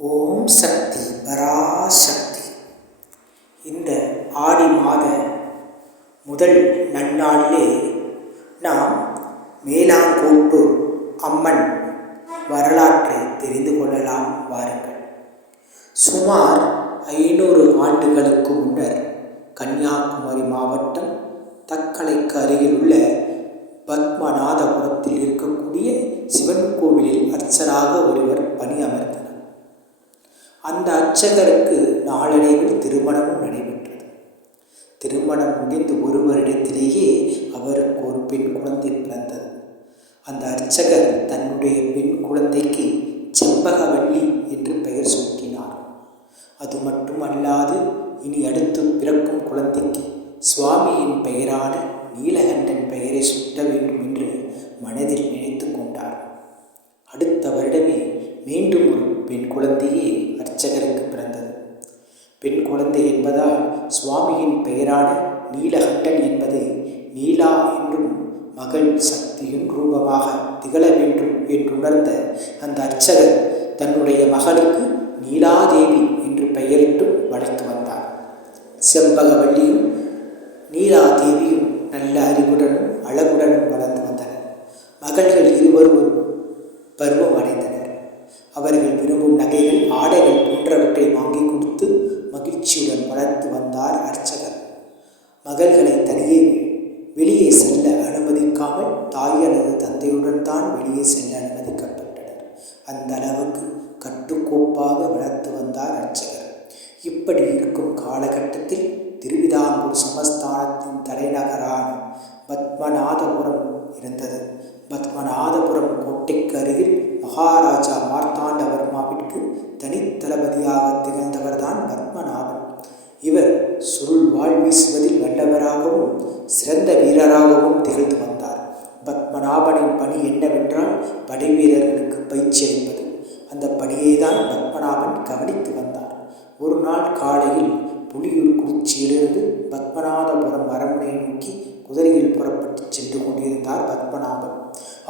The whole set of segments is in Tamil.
ஓம் சக்தி பராசக்தி. இந்த ஆடி மாத முதல் நன்னாளிலே நாம் மேலாங்கோட்டு அம்மன் வரலாற்றை தெரிந்து கொள்ளலாம். வாருங்கள். சுமார் 500 ஆண்டுகளுக்கு முன்னர் கன்னியாகுமரி மாவட்டம் தக்கலைக்கு அருகில் உள்ள பத்மநாதபுரத்தில் இருக்கக்கூடிய சிவன் கோவிலில் அர்ச்சகராக ஒருவர் பணியமர்ந்தார். அந்த அர்ச்சகருக்கு நாளடைவில் திருமணமும் நடைபெற்றது. திருமணம் முடிந்து ஒரு வருடத்திலேயே அவருக்கு ஒரு பெண் குழந்தை பிறந்தது. அந்த அர்ச்சகர் தன்னுடைய பெண் குழந்தைக்கு செம்பகவல்லி என்று பெயர் சூட்டினார். அது மட்டுமல்லாது இனி அடுத்து பிறக்கும் குழந்தைக்கு சுவாமியின் பெயரான நீலகண்டன் பெயரை சூட்ட வேண்டும் என்று மனதில் நினைத்து கொண்டார். அடுத்த வருடமே மீண்டும் ஒரு பெண் குழந்தையே அர்ச்சகருக்கு பிறந்தது. பெண் குழந்தை என்பதால் சுவாமியின் பெயரான நீலகண்டன் என்பது நீலா என்றும் மகள் சக்தியின் ரூபமாக திகழ வேண்டும் என்றுணர்ந்த அந்த அர்ச்சகர் தன்னுடைய மகளுக்கு நீலாதேவி என்று பெயரிட்டு வளர்த்து வந்தார். செம்பகவல்லியும் நீலாதேவியும் நல்ல அறிவுடனும் அழகுடனும் வளர்ந்து வந்தனர். மகள்கள் இருவரும் பருவம் அடைந்தனர். அவர்கள் விரும்பும் நகைகள், ஆடைகள் போன்றவற்றை வாங்கி கொடுத்து மகிழ்ச்சியுடன் வளர்த்து வந்தார் அர்ச்சகர். மகள்களை தனியே வெளியே செல்ல அனுமதிக்காமல் தாய் அல்லது தந்தையுடன் தான் வெளியே செல்ல அனுமதிக்கப்பட்டனர். அந்த அளவுக்கு கட்டுக்கோப்பாக வளர்த்து வந்தார் அர்ச்சகர். இப்படி இருக்கும் காலகட்டத்தில் திருவிதாங்கூர் சமஸ்தானத்தின் தலைநகரான பத்மநாதபுரம் இருந்தது. பத்மநாதபுரம் கோட்டைக்கு அருகில் மகாராஜா மார்த்தாண்டவர்மாவிற்கு தனித்தளபதியாக திகழ்ந்தவர்தான் பத்மநாபன். இவர் சுருள் வாழ் வீசுவதில் வல்லவராகவும் சிறந்த வீரராகவும் திகழ்ந்து வந்தார். பத்மநாபனின் பணி என்னவென்றால் படை வீரர்களுக்கு பயிற்சி அளிப்பது. அந்த பணியை தான் பத்மநாபன் கவனித்து வந்தார். ஒரு நாள் காலையில் புலியூர் குறிச்சியிலிருந்து பத்மநாதபுரம் அரண்மனையை நோக்கி குதிரையில் புறப்பட்டு சென்று கொண்டிருந்தார் பத்மநாபன்.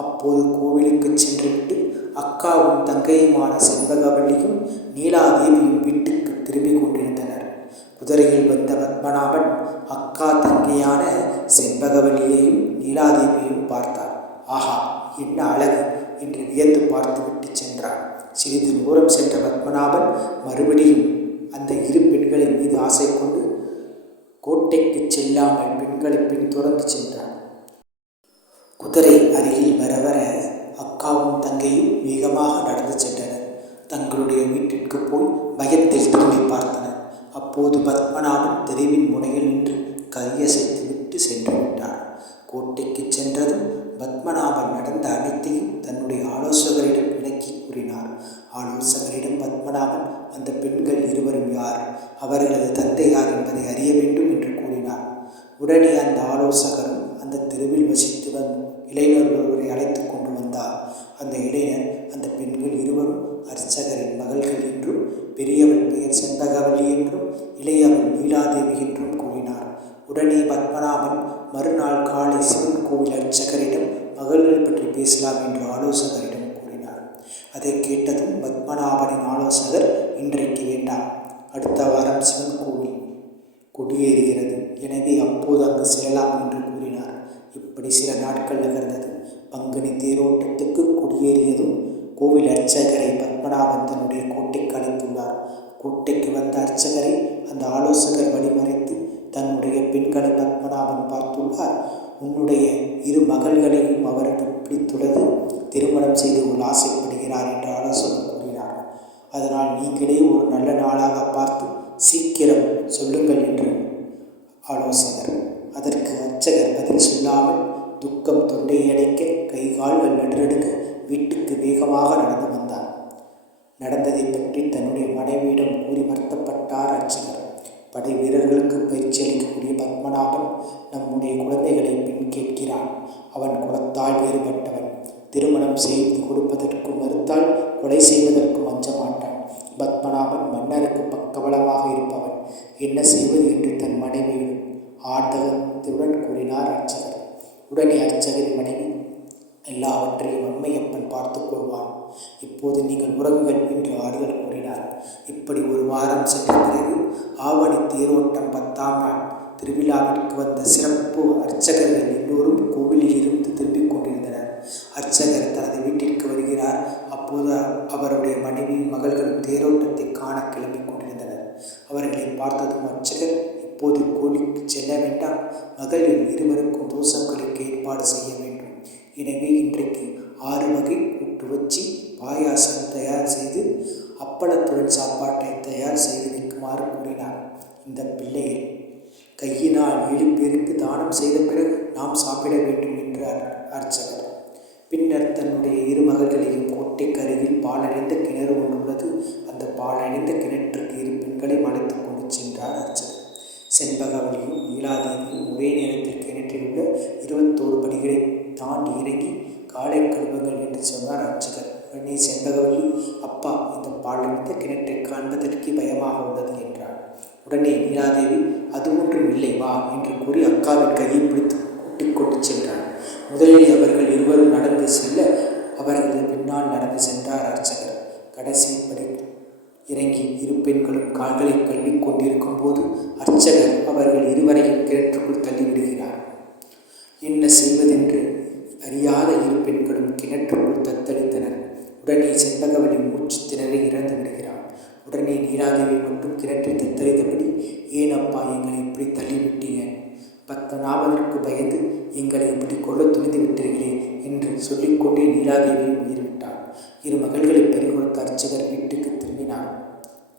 அப்போது கோவிலுக்கு சென்றுவிட்டு அக்காவும் தங்கையுமான செண்பகவல்லியும் நீலாதேவியும் வீட்டுக்கு திரும்பிக் கொண்டிருந்தனர். குதிரையில் வந்த பத்மநாபன் அக்கா தங்கையான செண்பகவல்லியையும் நீலாதேவியையும் பார்த்தார். ஆஹா, என்ன அழகு என்று வியந்து பார்த்துவிட்டு சென்றார். சிறிது தூரம் சென்ற பத்மநாபன் மறுபடியும் அந்த இரு பெண்களின் மீது ஆசை கொண்டு கோட்டைக்கு செல்லாமல் பெண்களை பின்தொடர்ந்து சென்றார். குதிரை அருகில் வர வர அக்காவும் தங்கையும் வேகமாக நடந்து சென்றனர். தங்களுடைய வீட்டிற்கு போய் பயத்தில் திரும்பி பார்த்தனர். அப்போது பத்மநாபன் தெருவின் முனையில் நின்று கையசைத்து விட்டு சென்று விட்டார். கோட்டைக்கு சென்றதும் பத்மநாபன் நடந்த அனைத்தையும் தன்னுடைய ஆலோசகரிடம் விளக்கி கூறினார். ஆலோசகரிடம் பத்மநாபன் அந்த பெண்கள் இருவரும் யார், அவர்களது தந்தை யார் என்பதை அறிய வேண்டும் என்று கூறினார். உடனே அந்த ஆலோசகரும் அந்த தெருவில் வசித்து வந்த இளைஞர் ஒருவரை அழைத்து கொண்டு வந்தார். அந்த இளைஞர் அந்த பெண்கள் இருவரும் அர்ச்சகரின் மகள்கள் என்றும், பெரியவள் பெயர் செண்பகவல்லி என்றும், இளையவள் நீலாதேவி என்றும் கூறினார். உடனே பத்மநாபன் மறுநாள் காலை சிவன் கோவில் அர்ச்சகரிடம் மகள்கள் பற்றி பேசலாம் என்று ஆலோசகரிடம் கூறினார். அதை கேட்டதும் பத்மநாபனின் ஆலோசகர், இன்றைக்கு வேண்டாம், அடுத்த வாரம் சிவன் கோவில் கொடியேறுகிறது, எனவே அப்போது அங்கு செல்லலாம் என்று கூறினார். இப்படி சில நாட்கள் நகர்ந்தது. பங்குனி தேரோட்டத்துக்கு கொடியேறியதும் கோவில் அர்ச்சகரை பத்மநாபன் தன்னுடைய கோட்டைக்கு அழைத்துள்ளார். கோட்டைக்கு வந்த அர்ச்சகரை அந்த ஆலோசகர் வழிமறைத்து தன்னுடைய பெண்களை பத்மநாபன் பார்த்துள்ளார். உன்னுடைய இரு மகள்களையும் அவருக்கு பிடித்துள்ளது, திருமணம் செய்து கொள்ள ஆசைப்படுகிறார் என்று ஆலோசகர் கூறினார். அதனால் நீங்களே ஒரு நல்ல நாளாக பார்த்து சீக்கிரம் சொல்லுங்கள் என்று ஆலோசகர். அதற்கு அர்ச்சகர் பதில் சொல்லாமல் துக்கம் தொண்டையை அடைக்க கை கால்கள் நடுநடுக்க வீட்டுக்கு வேகமாக நடந்து வந்தார். நடந்ததை பற்றி தன்னுடைய மனைவியிடம் கூறி வருத்தப்பட்டார் அர்ச்சகர். படை வீரர்களுக்கு பயிற்சி அளிக்கக்கூடிய பத்மநாபன் நம்முடைய குழந்தைகளை பெண் கேட்கிறான். அவன் குலத்தால் வேறுபட்டவன். திருமணம் செய்து கொடுப்பதற்கு மறுத்தால் கொலை செய்வதற்கும் அஞ்ச மாட்டான். பத்மநாபன் மன்னருக்கு பக்கபலமாக இருப்பவன். என்ன செய்வது என்று தன் மனைவியிடம் ஆர்த்தகத்துடன் கூறினார் அர்ச்சகர். உடனே அர்ச்சகரின் மனைவி, எல்லாவற்றையும் அம்மையப்பன் பார்த்து கொள்வான், இப்போது நீங்கள் உறங்குங்கள் என்று ஆறுதல் கூறினார். வாரம் சென்ற பிறகு ஆவணி தேரோட்டம் 10ஆம் நாள் திருவிழாவிற்கு வந்த சிறப்பு அர்ச்சகர்கள் எல்லோரும் கோவிலில் இருந்து திரும்பிக் கொண்டிருந்தனர். அர்ச்சகர் தனது வீட்டிற்கு வருகிறார். அப்போது அவருடைய மனைவியும் மகள்களும் தேரோட்டத்தை காண கிளம்பிக் கொண்டிருந்தனர். அவர்களை பார்த்ததும் அர்ச்சகர், இப்போது கோவிலுக்கு செல்ல வேண்டாம், மகளிர் இருவருக்கும் தோசங்களுக்கு ஏற்பாடு செய்ய வேண்டும். எனவே இன்றைக்கு 6 வகை கூட்டு வச்சு பாயாசம் தயார் செய்து அப்பளத்துடன் சாப்பாட்டை தயார் செய்து வைக்குமாறு கூறினார். இந்த பிள்ளைகள் கையினால் 7 பேருக்கு தானம் செய்த பிறகு நாம் சாப்பிட வேண்டும் என்றார் அர்ச்சகர். பின்னர் தன்னுடைய 2 மகள்களையும் கோட்டைக்கு அருகில் பாலடைந்த கிணறு ஒன்று உள்ளது, அந்த பாலடைந்த கிணற்றுக்கு 2 பெண்களையும் அழைத்து கொண்டு சென்றார் அர்ச்சகர். செண்பகவல்லியும் நீலாதேவியும் ஒரே நேரத்தில் கிணற்றில் உள்ள 21 படிகளை தாண்டி இறங்கி காலை கழுவுங்கள் என்று சொன்னார் அர்ச்சகர். உடனே செண்பகவல்லி, அப்பா, இந்த பாலடைந்த கிணற்றை காண்பதற்கு பயமாக உள்ளது என்றார். உடனே நீலாதேவி, அது ஒன்றும் இல்லை, வா என்று கூறி அக்காவின் கையை பிடித்து கூட்டிக் கொண்டு சென்றார். முதலில் அவர்கள் இருவரும் நடந்து செல்ல அவர்களது பின்னால் நடந்து சென்றார் அர்ச்சகர். கடைசி படி இறங்கி 2 பெண்களும் கால்களை கழுவிக் கொண்டிருக்கும் போது அர்ச்சகர் அவர்கள் இருவரையும் கிணற்றுக்குள் தள்ளிவிடுகிறார். என்ன செய்வதென்று அறியாத 2 பெண்களும் கிணற்றுக்குள் தத்தளித்தனர். உடனே செண்பகவல்லி மூச்சு திணறி இறந்து விடுகிறார். உடனே நீலாதேவி மட்டும் கிணற்றில் தத்தளித்தபடி, ஏன் அப்பா எங்களை இப்படி தள்ளிவிட்டீங்க? பத்மநாபனுக்கு பயந்து எங்களை இப்படி கொல்ல துணிந்து விட்டீர்களே என்று சொல்லிக்கொண்டே நீலாதேவியும் உயிர்விட்டார். 2 மகள்களை பறிகொடுத்த அர்ச்சகர் வீட்டுக்கு திரும்பினார்.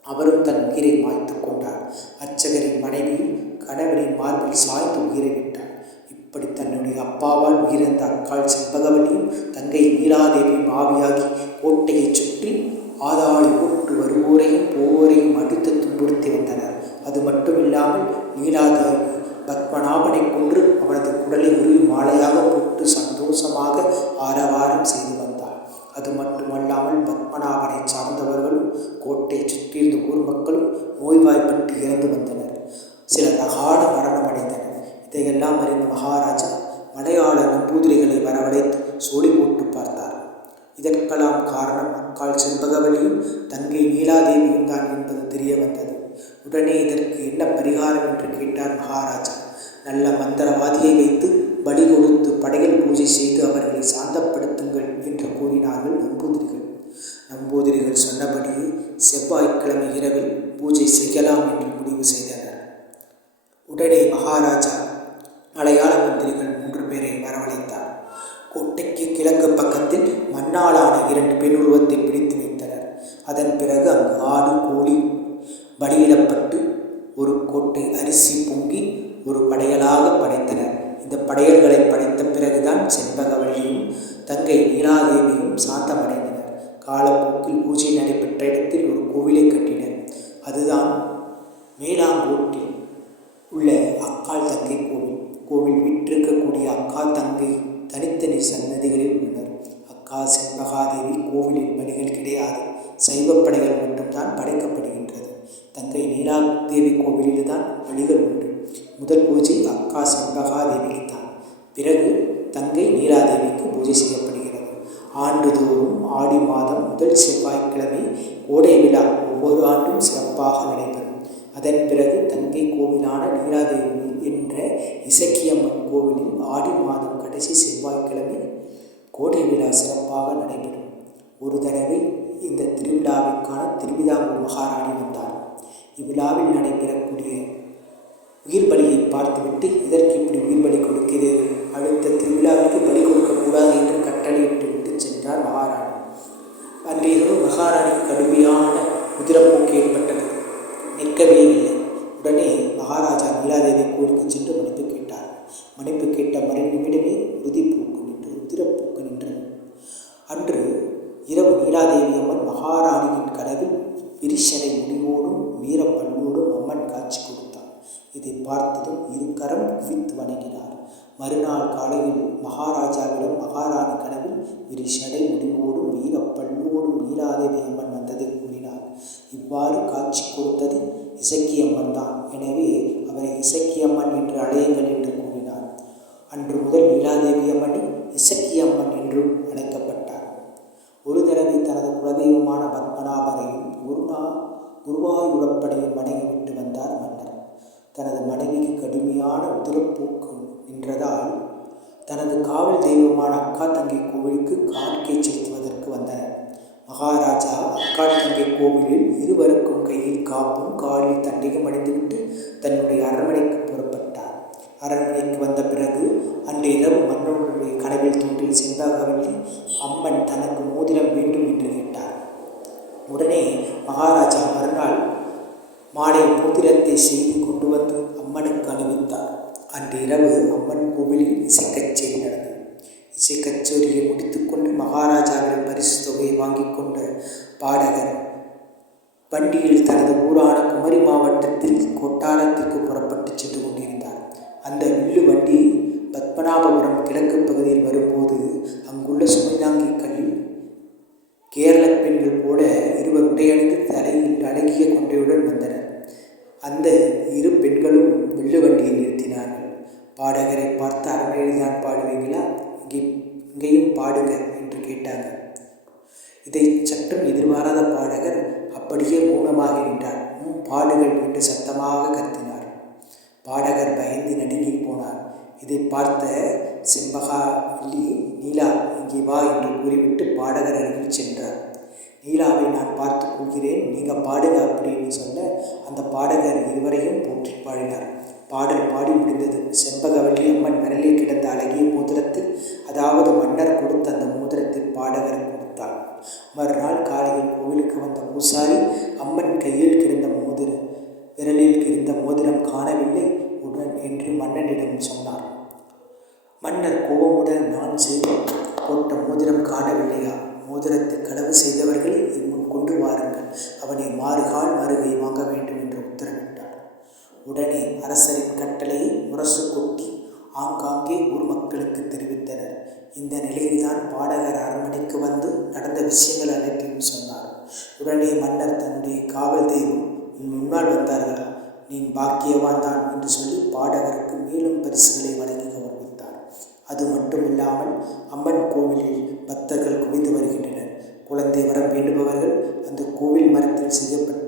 அவரும் தன் உயிரை மாய்த்து கொண்டார். அர்ச்சகரின் மனைவியும் கணவனின் மார்பில் சாய்ந்து உயிரை விட்டார். இப்படி தன்னுடைய அப்பாவால் உயிரிழந்த அக்காள் செண்பகவல்லியும் தங்கை நீலாதேவியும் ஆவியாகி கோட்டையை சுற்றி ஆதாளி போட்டு வருவோரையும் போவோரையும் அடித்து துன்புறுத்தி வந்தனர். அது மட்டுமில்லாமல் நீலாதேவி பத்மநாபனை கொன்று அவனது குடலை உருவி மாலையாக போட்டு சந்தோஷமாக ஆரவாரம் செய்து வந்தார். அது மட்டுமல்லாமல் பத்மநாபனை சார்ந்தவர்களும் கோட்டை சுற்றியிருந்த ஊர் மக்களும் நோய்வாய்ப்பட்டு இறந்து வந்தனர். சிலர் அகால மரணம் அடைந்தனர். இதையெல்லாம் அறிந்த மகாராஜா மலையாள நம்பூதிரிகளை வரவழைத்து சோடி போட்டு பார்த்தார். இதற்கெல்லாம் காரணம் அக்காள் செண்பகவல்லியும் தங்கை நீலாதேவியும் தான் என்பது தெரிய வந்தது. உடனே இதற்கு என்ன பரிகாரம் என்று கேட்டார் மகாராஜா. நல்ல மந்திரவாதியை வைத்து பலி கொடுத்து படைகள் பூஜை செய்து அவர்களை சாந்தப்படுத்துங்கள் என்று கூறினார்கள் நம்பூதிரிகள். நம்பூதிரிகள் சொன்னபடியே செவ்வாய்க்கிழமை இரவில் பூஜை செய்யலாம் என்று முடிவு செய்தனர். உடனே மகாராஜா மலையாள மந்திரிகள் 3 பேரை வரவழைத்தார். கோட்டைக்கு கிழக்கு பக்கத்தில் மண்ணாலான 2 பெண் உருவத்தை பிடித்து வைத்தனர். அதன் பிறகு அங்கு ஆடு கோழி பலியிடப்பட்டு ஒரு கோட்டை அரிசி பொங்கி ஒரு படையலாக படைத்தனர். இந்த படையல்களை படைத்த பிறகுதான் செண்பகவல்லியும் தங்கை நீலாதேவியும் சாந்தமடைந்தனர். காலப்போக்கில் பூஜை நடைபெற்ற இடத்தில் ஒரு கோவிலை கட்டினர். அதுதான் மேலாங்கோட்டில் உள்ள அக்கால் தங்கை கோவில். கோவில் விற்றிருக்கக்கூடிய அக்கால் தங்கை தனித்தனி சன்னதிகளில் உள்ளனர். அக்கா செண்பகாதேவி கோவிலில் பலிகள் கிடையாது, சைவப்படைகள் மட்டும்தான் படைக்கப்படுகின்றது. தங்கை நீலாதேவி கோவிலில் தான் பலிகள் உண்டு. முதல் பூஜை அக்கா செண்பகாதேவிக்கு தான், பிறகு தங்கை நீலாதேவிக்கு பூஜை செய்யப்படுகிறது. ஆண்டுதோறும் ஆடி மாதம் முதல் செவ்வாய்க்கிழமை கோடை விழா ஒவ்வொரு ஆண்டும் சிறப்பாக நடைபெறும். அதன் பிறகு தங்கை கோவிலான நீலாதேவி என்ற இசக்கியம்மன் கோவிலில் ஆடி மாதம் கடைசி செவ்வாய்க்கிழமை கோடை விழா சிறப்பாக நடைபெறும். ஒரு தடவை இந்த திருவிழாவிற்கான திருவிதாங்கூர் மகாராணி வந்தார். இவ்விழாவில் நடைபெறக்கூடிய உயிர் பலியை பார்த்துவிட்டு, இதற்கு இப்படி உயிர் பலி கொடுக்கிறது, அடுத்த திருவிழாவிற்கு பலி கொடுக்கக்கூடாது என்று கட்டளையிட்டு விட்டு சென்றார் மகாராணி. அன்றைய இரவு மகாராணிக்கு கடுமையான உதிரப்போக்கு ஏற்பட்டது. நிற்கவே இல்லை. உடனே மகாராஜா நீலாதேவி கோவிலுக்கு சென்று மன்னிப்பு கேட்டார். மன்னிப்பு கேட்ட மறு நிமிடமே உறுதிப்போக்கு நின்று உதிரப்போக்கு நின்றது. அன்று இரவு நீலாதேவி அம்மன் மகாராணியின் கனவில் விரிசடை முடிவோடும் வீரப்பல்லோடும் அம்மன் காட்சி கொடுத்தார். இதை பார்த்ததும் 2 கரம் குவித்து வணங்கினார். மறுநாள் காலையில் மகாராஜாவிடம் மகாராணி கனவில் விரிசடை முடிவோடும் வீரப்பல்லோடும் நீலாதேவி அம்மன் வந்ததை கூறினார். இவ்வாறு காட்சி கொடுத்தது இசக்கியம்மன் தான், எனவே அவரை இசக்கியம்மன் என்று அழையுங்கள் என்று கூறினார். அன்று முதல் நீலாதேவி அம்மனை இசக்கியம்மன் என்றும் அழைக்கப்பட்டார். ஒரு தடவை தனது குலதெய்வமான பத்மநாபரையும் குருவாயூரப்பனையும் வணங்கிவிட்டு வந்தார் மன்னர். தனது மனைவிக்கு கடுமையான உதிரப்போக்கு நின்றதால் தனது காவல் தெய்வமான அக்கா தங்கை கோவிலுக்கு காணிக்கை செலுத்துவதற்கு வந்தனர். மகாராஜா அக்கா தங்கை கோவிலில் இருவருக்கும் கையில் காப்பும் காலில் தண்டிகம் அடைந்துவிட்டு தன்னுடைய அரண்மனைக்கு புறப்பட்டார். அரண்மனைக்கு வந்த பிறகு அன்றிரவு மன்னனுடைய கனவில் தோன்றிய செண்பகவல்லி அம்மன் தனக்கு மோதிரம் வேண்டும் என்று கேட்டார். உடனே மகாராஜா மறுநாள் மாலை மோதிரத்தை செய்து கொண்டு வந்து அம்மனுக்கு அணிவித்தார். அன்று இரவு அம்மன் கோவிலில் இசைக்கச்சேரி நடந்தது. இசைக்கச்சேரியை முடித்துக்கொண்டு மகாராஜாவிடம் பரிசு தொகையை வாங்கி கொண்ட பாடகர் வண்டியில் தனது ஊரான குமரி மாவட்டத்தில் கொட்டாரத்திற்கு புறப்பட்டு சென்று கொண்டிருந்தார். அந்த வில்லு வண்டி பத்மநாபபுரம் கிழக்கு பகுதியில் வரும்போது அங்குள்ள சுமைதாங்கி கல்லில் கேரள பெண்கள் போல இருவர் உடையணிந்து தலையில் அழகிய கொண்டையுடன் வந்தனர். அந்த இரு பெண்களும் வில்லு வண்டியை நிறுத்தினார்கள். பாடகரை பார்த்து அரண்மனையில் தான் பாடுவீங்களா, இங்கேயும் பாடுங்க என்று கேட்டாங்க. இதை சற்றும் எதிர்பாராத பாடகர் அப்படியே மௌனமாக நின்றார். பாடுகள் என்று சத்தமாக கத்தினார். பாடகர் பயந்து நடுங்கி போனார். இதை பார்த்த செண்பகவல்லி, நீலா இங்கே வா என்று கூறிவிட்டு பாடகர் அருகில் சென்றார். நீலாவை நான் பார்த்து கொள்கிறேன், நீங்கள் பாடுங்க அப்படின்னு சொல்ல அந்த பாடகர் இருவரையும் போற்றி பாடினார். பாடல் பாடி முடிந்தது. செண்பகவல்லி அம்மன் விரலில் கிடந்த அழகிய மோதிரத்தில், அதாவது மன்னர் கொடுத்த அந்த மோதிரத்தை பாடகர் கொடுத்தார். மறுநாள் காலையில் கோவிலுக்கு வந்த பூசாரி அம்மன் கையில் கிடந்த விரலில் கிடந்த மோதிரம் காணவில்லை உடன் என்று மன்னனிடம் சொன்னார். மன்னர் கோபமுடன், நான் செய்து போட்ட மோதிரம் காணவில்லையா? மோதிரத்தை களவு செய்தவர்களை என் முன் கொண்டு வாருங்கள், அவனை மாறுகால் மறுகை வாங்க வேண்டும் என்று உத்தரவிட்டார். உடனே அரசரின் கட்டளையை முரசு கொட்டி ஆங்காங்கே ஊர் மக்களுக்கு தெரிவித்தனர். இந்த நிலையில்தான் பாடகர் அரண்மனைக்கு வந்து நடந்த விஷயங்கள் அனைத்தையும் சொன்னார். உடனே மன்னர் தன்னுடைய காவல் தெய்வம், முன்னால் வந்தார்களா, நீ பாக்கியவான் தான் என்று சொல்லி பாடகருக்கு மேலும் பரிசுகளை வழங்கி கௌரவித்தார். அது மட்டுமில்லாமல் அம்மன் கோவிலில் பக்தர்கள் குவிந்து வருகின்றனர். குழந்தை வரம் வேண்டுபவர்கள் அந்த கோவில் மரத்தில் செய்யப்பட்ட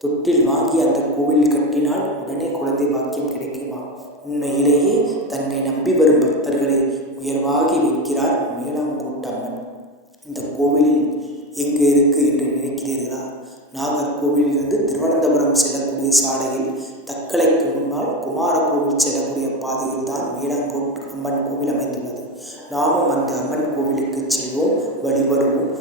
தொட்டில் வாங்கி அந்த கோவில் கட்டினால் உடனே குழந்தை பாக்கியம் கிடைக்குமா? உண்மையிலேயே தன்னை நம்பி வரும் பக்தர்களை உயர்வாகி வைக்கிறார் மேலாங்கோட்டம்மன். இந்த கோவிலில் எங்கே இருக்கு என்று நினைக்கிறீர்களா? நாகர்கோவிலிருந்து திருவனந்தபுரம் செல்லக்கூடிய சாலையில் தக்கலைக்கு முன்னால் குமாரகோவில் செல்லக்கூடிய பாதையில் தான் மேலாங்கோட் அம்மன் கோவில் அமைந்துள்ளது. நாமும் அந்த அம்மன் கோவிலுக்கு செல்வோம், வழிபடுவோம்.